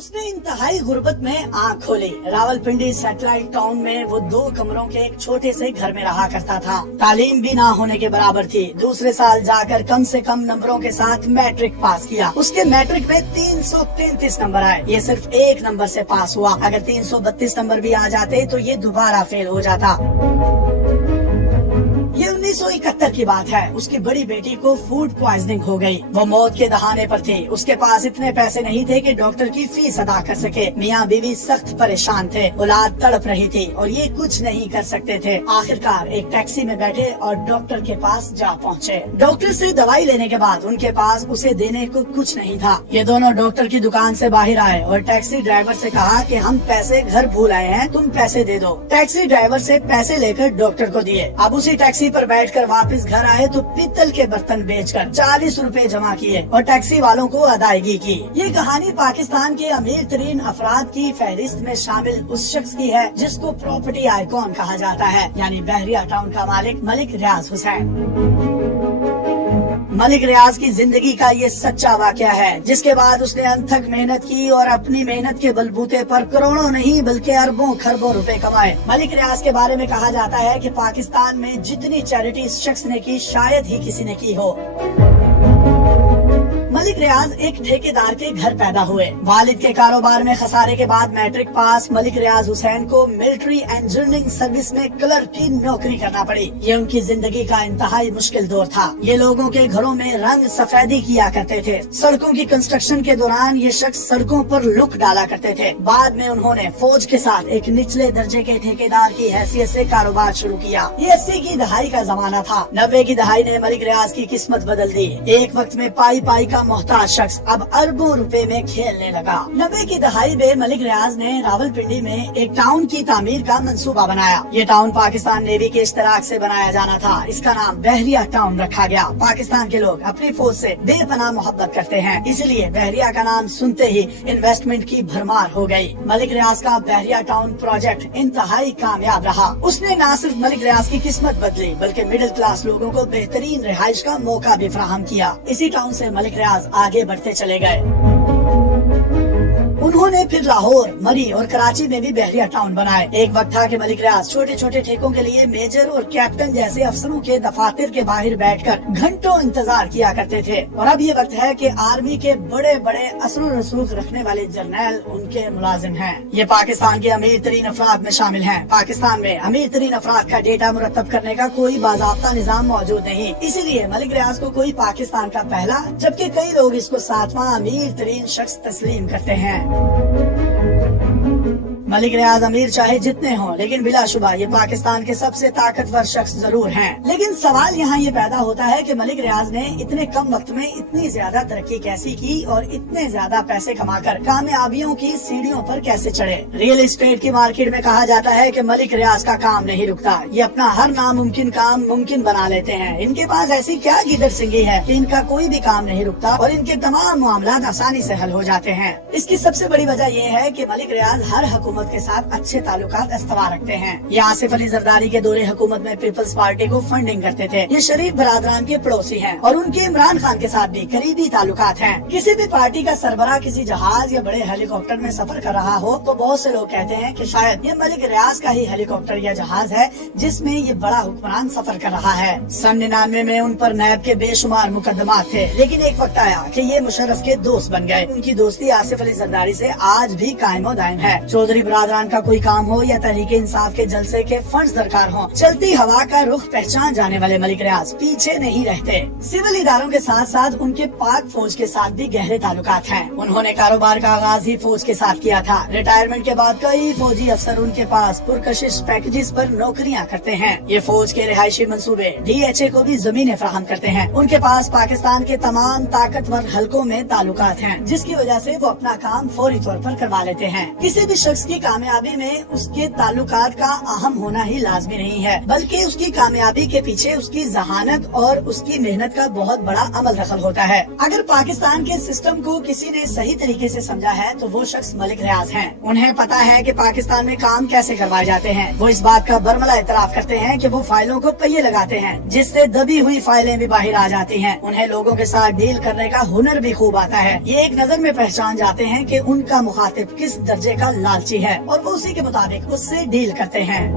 उसने इंतहाई गुर्बत में आँख खोली। रावलपिंडी सैटेलाइट टाउन में वो 2 कमरों के एक छोटे से घर में रहा करता था। तालीम भी ना होने के बराबर थी। दूसरे साल जाकर कम से कम नंबरों के साथ मैट्रिक पास किया। उसके मैट्रिक में 333 नंबर आए। ये सिर्फ 1 नंबर से पास हुआ। अगर 332 नंबर भी आ जाते तो ये दोबारा फेल हो जाता। ये 1971 की बात है। उसकी बड़ी बेटी को फूड पॉइजनिंग हो गई। वो मौत के दहाने पर थी। उसके पास इतने पैसे नहीं थे कि डॉक्टर की फीस अदा कर सके। मियाँ बीवी सख्त परेशान थे। औलाद तड़प रही थी और ये कुछ नहीं कर सकते थे। आखिरकार एक टैक्सी में बैठे और डॉक्टर के पास जा पहुँचे। डॉक्टर से दवाई लेने के बाद उनके पास उसे देने को कुछ नहीं था। ये दोनों डॉक्टर की दुकान से बाहर आए और टैक्सी ड्राइवर से कहा कि हम पैसे घर भूल आए हैं, तुम पैसे दे दो। टैक्सी ड्राइवर से पैसे लेकर डॉक्टर को दिए। अब उसी टैक्सी पर बैठकर वापस घर आए तो पीतल के बर्तन बेचकर 40 रुपए जमा किए और टैक्सी वालों को अदायगी की। ये कहानी पाकिस्तान के अमीर तरीन अफराद की फहरिस्त में शामिल उस शख्स की है जिसको प्रॉपर्टी आइकॉन कहा जाता है, यानी बहरिया टाउन का मालिक मलिक रियाज हुसैन। मलिक रियाज की जिंदगी का ये सच्चा वाकया है, जिसके बाद उसने अनथक मेहनत की और अपनी मेहनत के बलबूते पर करोड़ों नहीं बल्कि अरबों खरबों रुपए कमाए। मलिक रियाज के बारे में कहा जाता है कि पाकिस्तान में जितनी चैरिटी इस शख्स ने की शायद ही किसी ने की हो। मलिक रियाज एक ठेकेदार के घर पैदा हुए। वालिद के कारोबार में खसारे के बाद मैट्रिक पास मलिक रियाज हुसैन को मिलिट्री इंजीनियरिंग सर्विस में क्लर्क की नौकरी करना पड़ी। ये उनकी जिंदगी का इंतहाई मुश्किल दौर था। ये लोगों के घरों में रंग सफेदी किया करते थे। सड़कों की कंस्ट्रक्शन के दौरान ये शख्स सड़कों पर लुक डाला करते थे। बाद में उन्होंने फौज के साथ एक निचले दर्जे के ठेकेदार की हैसियत से कारोबार शुरू किया। ये 80 की दहाई का जमाना था। 90 की दहाई ने मलिक रियाज की किस्मत बदल दी। एक वक्त में पाई पाई का मोहताज शख्स अब अरबों रुपए में खेलने लगा। 90 की दहाई में मलिक रियाज ने रावलपिंडी में एक टाउन की तामीर का मंसूबा बनाया। ये टाउन पाकिस्तान नेवी के इश्तराक से बनाया जाना था। इसका नाम बहरिया टाउन रखा गया। पाकिस्तान के लोग अपनी फौज से बेपनाह मोहब्बत करते हैं, इसलिए बहरिया का नाम सुनते ही इन्वेस्टमेंट की भरमार हो गई। मलिक रियाज का बहरिया टाउन प्रोजेक्ट इंतहाई कामयाब रहा। उसने न सिर्फ मलिक रियाज की किस्मत बदली बल्कि मिडिल क्लास लोगों को बेहतरीन रिहाइश का मौका भी फराहम किया। इसी टाउन से मलिक रियाज आगे बढ़ते चले गए। उन्होंने फिर लाहौर, मरी और कराची में भी बहरिया टाउन बनाए। एक वक्त था कि मलिक रियाज छोटे छोटे ठेकों के लिए मेजर और कैप्टन जैसे अफसरों के दफातर के बाहर बैठकर घंटों इंतजार किया करते थे। और अब ये वक्त है कि आर्मी के बड़े बड़े असर और रसूख रखने वाले जर्नैल उनके मुलाजिम हैं। ये पाकिस्तान के अमीर तरीन अफराद में शामिल हैं। पाकिस्तान में अमीर तरीन अफराद का डेटा मुरतब करने का कोई बाज़ाब्ता निजाम मौजूद नहीं। इसीलिए मलिक रियाज को कोई पाकिस्तान का पहला जबकि कई लोग इसको 7वां अमीर तरीन शख्स तस्लीम करते हैं। मलिक रियाज अमीर चाहे जितने हों, लेकिन बिलाशुबा ये पाकिस्तान के सबसे ताकतवर शख्स जरूर हैं। लेकिन सवाल यहाँ ये पैदा होता है कि मलिक रियाज ने इतने कम वक्त में इतनी ज्यादा तरक्की कैसी की और इतने ज्यादा पैसे कमाकर कामयाबियों की सीढ़ियों पर कैसे चढ़े। रियल एस्टेट की मार्केट में कहा जाता है कि मलिक रियाज का काम नहीं रुकता। ये अपना हर नामुमकिन काम मुमकिन बना लेते हैं। इनके पास ऐसी क्या गिदर सिंगी है कि इनका कोई भी काम नहीं रुकता और इनके तमाम मामला आसानी से हल हो जाते हैं। इसकी सबसे बड़ी वजह यह है कि मलिक रियाज हर हुकूमत के साथ अच्छे ताल्लुकात इस्तवार रखते हैं। ये आसिफ अली जरदारी के दौरे हुकूमत में पीपल्स पार्टी को फंडिंग करते थे। ये शरीफ बरादरान के पड़ोसी हैं और उनके इमरान खान के साथ भी करीबी ताल्लुकात हैं। किसी भी पार्टी का सरबराह किसी जहाज या बड़े हेलीकॉप्टर में सफर कर रहा हो तो बहुत से लोग कहते हैं कि शायद ये मलिक रियाज का ही हेलीकॉप्टर या जहाज है जिसमें ये बड़ा हुक्मरान सफर कर रहा है। सन 99 में उन पर नैब के बेशुमार मुकदमात थे, लेकिन एक वक्त आया कि ये मुशर्रफ के दोस्त बन गए। उनकी दोस्ती आसिफ अली जरदारी से आज भी कायमो दायम है। चौधरी बरादरान का कोई काम हो या तहरीक इंसाफ के जलसे के फंड्स दरकार हो, चलती हवा का रुख पहचान जाने वाले मलिक रियाज पीछे नहीं रहते। सिविल इदारों के साथ साथ उनके पाक फौज के साथ भी गहरे ताल्लुकात हैं। उन्होंने कारोबार का आगाज ही फौज के साथ किया था। रिटायरमेंट के बाद कई फौजी अफसर उनके पास पुरकशिश पैकेजेस पर नौकरियां करते हैं। ये फौज के रिहायशी मंसूबे DHA को भी जमीनें फराहम करते हैं। उनके पास पाकिस्तान के तमाम ताकतवर हलकों में ताल्लुकात हैं, जिसकी वजह से वो अपना काम फौरी तौर पर करवा लेते हैं। किसी भी शख्स की कामयाबी में उसके ताल्लुकात का अहम होना ही लाजमी नहीं है, बल्कि उसकी कामयाबी के पीछे उसकी जहानत और उसकी मेहनत का बहुत बड़ा अमल दखल होता है। अगर पाकिस्तान के सिस्टम को किसी ने सही तरीके से समझा है तो वो शख्स मलिक रियाज हैं। उन्हें पता है कि पाकिस्तान में काम कैसे करवाए जाते हैं। वो इस बात का बरमला इतराफ करते हैं कि वो फाइलों को पहिए लगाते हैं, जिससे दबी हुई फाइलें भी बाहर आ जाती हैं। उन्हें लोगों के साथ डील करने का हुनर भी खूब आता है। ये एक नजर में पहचान जाते हैं कि उनका मुखातिब किस दर्जे का लालची है और वो उसी के मुताबिक उससे डील करते हैं।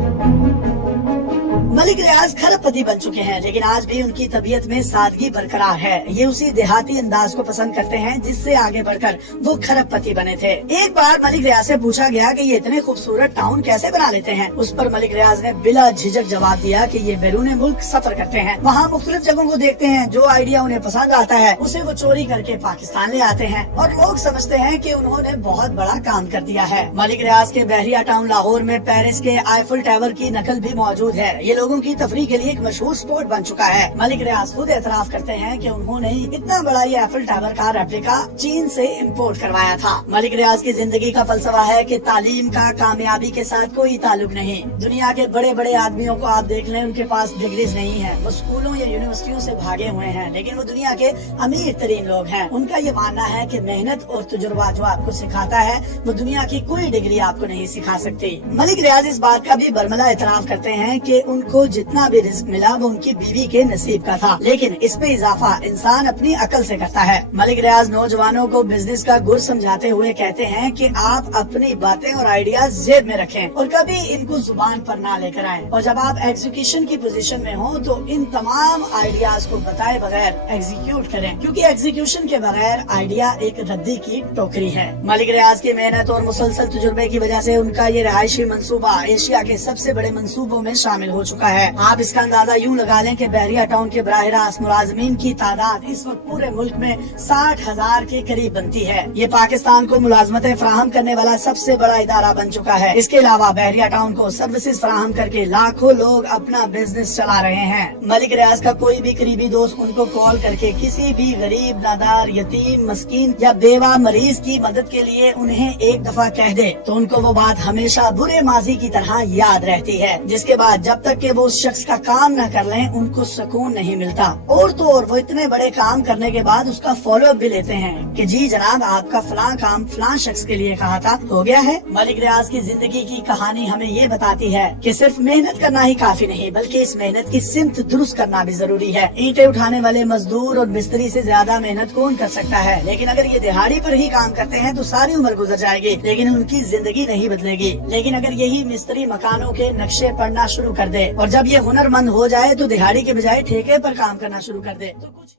मलिक रियाज खरबपति बन चुके हैं, लेकिन आज भी उनकी तबीयत में सादगी बरकरार है। ये उसी देहाती अंदाज को पसंद करते हैं जिससे आगे बढ़कर वो खरबपति बने थे। एक बार मलिक रियाज से पूछा गया कि ये इतने खूबसूरत टाउन कैसे बना लेते हैं। उस पर मलिक रियाज ने बिला झिझक जवाब दिया कि ये बैरून मुल्क सफर करते हैं, वहाँ मुख्तलिफ जगहों को देखते हैं, जो आइडिया उन्हें पसंद आता है उसे वो चोरी करके पाकिस्तान ले आते हैं और लोग समझते हैं कि उन्होंने बहुत बड़ा काम कर दिया है। मलिक रियाज के बहरिया टाउन लाहौर में पेरिस के आईफल टावर की नकल भी मौजूद है। ये लोगों की तफरीह के लिए एक मशहूर स्पॉट बन चुका है। मलिक रियाज खुद एतराफ करते हैं कि उन्होंने इतना बड़ा ये आईफल टावर का रेप्लिका चीन से इंपोर्ट करवाया था। मलिक रियाज की जिंदगी का फलसफा है कि तालीम का कामयाबी के साथ कोई ताल्लुक नहीं। दुनिया के बड़े बड़े आदमियों को आप देख लें, उनके पास डिग्रीज नहीं है, वो स्कूलों या यूनिवर्सिटियों से भागे हुए हैं, लेकिन वो दुनिया के अमीर तरीन लोग हैं। उनका ये मानना है कि मेहनत और तजुर्बा जो आपको सिखाता है वो दुनिया की कोई डिग्री आपको नहीं सिखा सकती। मलिक रियाज इस बात का भी बरमला एतराफ करते हैं कि उनको जितना भी रिस्क मिला वो उनकी बीवी के नसीब का था, लेकिन इस पे इजाफा इंसान अपनी अकल से करता है। मलिक रियाज नौजवानों को बिजनेस का गुर समझाते हुए कहते हैं कि आप अपनी बातें और आइडियाज जेब में रखें और कभी इनको जुबान पर ना लेकर आएं, और जब आप एग्जीक्यूशन की पोजीशन में हो तो इन तमाम आइडियाज को बताए बगैर एग्जीक्यूट करें, क्योंकि एग्जीक्यूशन के बगैर आइडिया एक रद्दी की टोकरी है। मलिक रियाज की मेहनत और मुसलसल तजुर्बे की वजह से उनका ये रहायशी मंसूबा एशिया के सबसे बड़े मंसूबों में शामिल हो चुका है। आप इसका अंदाजा यूं लगा लें कि बहरिया टाउन के बराह रास्त मुलाजमीन की तादाद इस वक्त पूरे मुल्क में 60,000 के करीब बनती है। ये पाकिस्तान को मुलाजमतें फराहम करने वाला सबसे बड़ा इदारा बन चुका है। इसके अलावा बहरिया टाउन को सर्विसेज फराहम करके लाखों लोग अपना बिजनेस चला रहे हैं। मलिक रियाज का कोई भी करीबी दोस्त उनको कॉल करके किसी भी गरीब, नादार, यतीम, मस्कीन या बेवा मरीज की मदद के लिए उन्हें एक दफा कह दे तो उनको वो बात हमेशा बुरे माजी की तरह याद रहती है, जिसके बाद जब तक कि वो उस शख्स का काम न कर लें उनको सुकून नहीं मिलता। और तो और वो इतने बड़े काम करने के बाद उसका फॉलो अप भी लेते हैं कि जी जनाब आपका फलां काम फलां शख्स के लिए कहा था, हो गया है। मलिक रियाज की जिंदगी की कहानी हमें ये बताती है कि सिर्फ मेहनत करना ही काफी नहीं, बल्कि इस मेहनत की सिमत दुरुस्त करना भी जरूरी है। ईंटें उठाने वाले मजदूर और मिस्त्री से ज्यादा मेहनत कौन कर सकता है, लेकिन अगर ये दिहाड़ी पर ही काम करते हैं तो सारी उम्र गुजर जाएगी, लेकिन उनकी जिंदगी नहीं बदलेगी। लेकिन अगर यही मिस्त्री मकानों के नक्शे पढ़ना शुरू कर दे और जब ये हुनरमंद हो जाए तो दिहाड़ी के बजाय ठेके पर काम करना शुरू कर दे तो कुछ।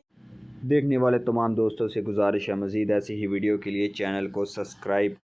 देखने वाले तमाम दोस्तों से गुजारिश है, मज़ीद ऐसी ही वीडियो के लिए चैनल को सब्सक्राइब